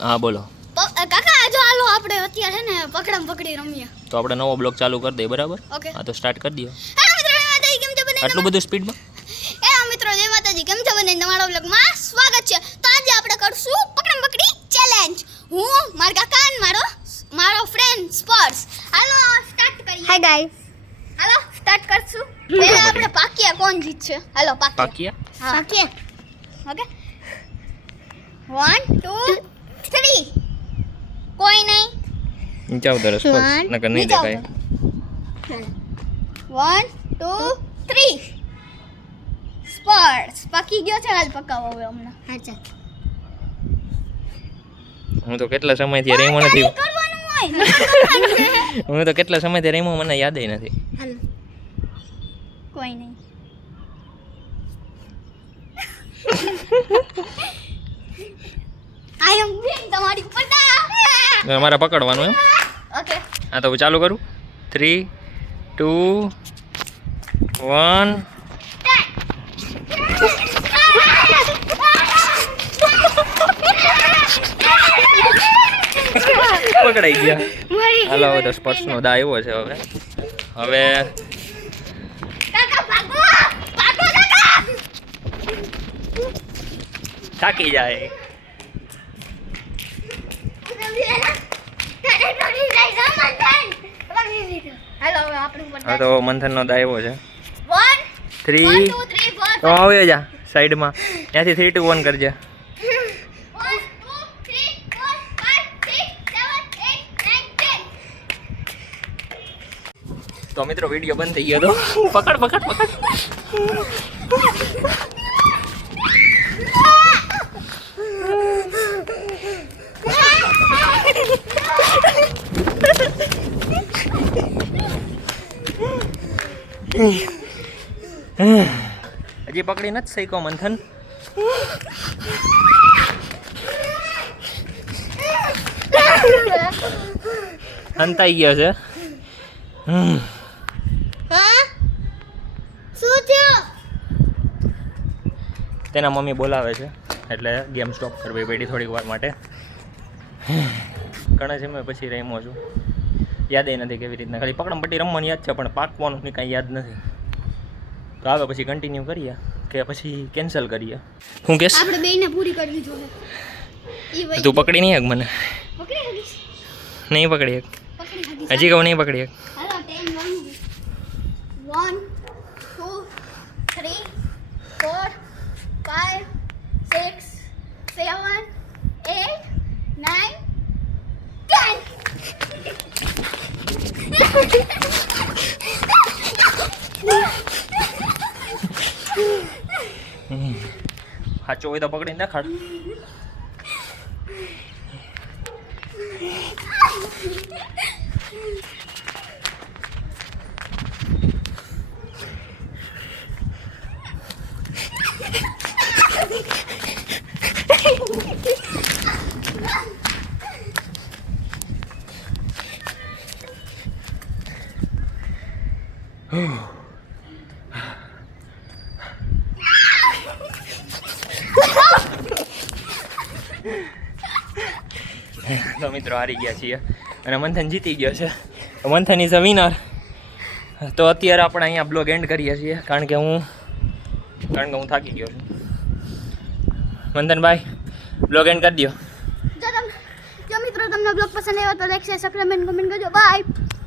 હા બોલો. કાકા જો હાલો આપણે અત્યારે ને પકડમ પકડી રમીએ. તો આપણે નવો બ્લોગ ચાલુ કરી દઈએ, બરાબર? ઓકે. હા તો સ્ટાર્ટ કરી દો. મિત્રો જય માતાજી, કેમ છો બને? આટલું બધું સ્પીડમાં? મિત્રો જય માતાજી, કેમ છો બને? તમારા બ્લોગમાં સ્વાગત છે. તો આજે આપણે કરશું પકડમ પકડી ચેલેન્જ. હું મારા કાકા અને મારો ફ્રેન્ડ સ્પર્શ. હાલો સ્ટાર્ટ કરીએ. Hi guys. હાલો સ્ટાર્ટ કરશું. પહેલા આપણે પાકિયા કોણ જીતશે? હાલો પાકિયા. પાકિયા? હા પાકિયા. ઓકે 1 2 3. કોઈ નહીં. નીચે આવતો રસ પર નકર નહીં દેખાય. 1 2 3. સ્પર્શ પાકી ગયો છે. હાલ પકાવો હવે હમણાં. હા ચાલ. હું તો કેટલા સમયથી રેમો નથી. કરવાનું હોય. હું તો કેટલા સમયથી રેમો, મને યાદ નથી. હાલ. કોઈ નહીં. આઈ એમ બિંગ તમારી પટા. મારે પકડવાનું એમ? ઓકે. હા તો હું ચાલુ કરું. 3 2 1. પકડાઈ ગયા. હાલો હવે તો સ્પર્શનો દા આવ્યો છે. હવે કાકા ભાગો ભાગો કાકા. થાકી જાય. હા તો મંથનનો દા આવ્યો છે. 3 તો આવ્યો જા સાઈડમાં. ત્યાંથી 3 2 1 કરજે. 1 2 3 4 5 6 7 8 9 10. તો મિત્રો વિડીયો બંધ થઈ ગયો તો પકડ પકડ પકડ. હજી પકડી નથી શીખો મંથન. અંતાઈ ગયો છે. હા શું થયું? તેના મમ્મી બોલાવે છે એટલે ગેમ સ્ટોપ કરવી પડી થોડીક વાર માટે. ઘણા સમય પછી રમ્યો છું, યાદ નથી કેવી રીતના. ખાલી પકડમ પટ્ટી રમવાની યાદ છે પણ પાકવાનું ની કાંઈ યાદ નથી. તો આવે પછી કન્ટિન્યુ કરીએ કે પછી કેન્સલ કરીએ? હું કેસ આપણે બેયને પૂરી કરવી જોઈએ. તું પકડી નહીં હક મને? પકડી હગીશ. નહીં પકડી હક. પકડી હગીશ. હજી કહું નહીં પકડી હક. હાલો 10 1 2 3 4 5 6 7 8 9 સાચો હોય તો પકડીને દેખાડ. તો મિત્રો હારી ગયા છીએ અને મંથન જીતી ગયો છે. મંથન ઇઝ અ વિનર. તો અત્યારે આપણે અહીંયા બ્લોગ એન્ડ કરીએ છીએ કારણ કે હું થાકી ગયો છું. મંથનભાઈ બ્લોગ એન્ડ કરી દો. જો મિત્રો તમને બ્લોગ પસંદ આવ્યો તો લાઈક શેર સબસ્ક્રાઇબ અને કમેન્ટ કરજો. બાય.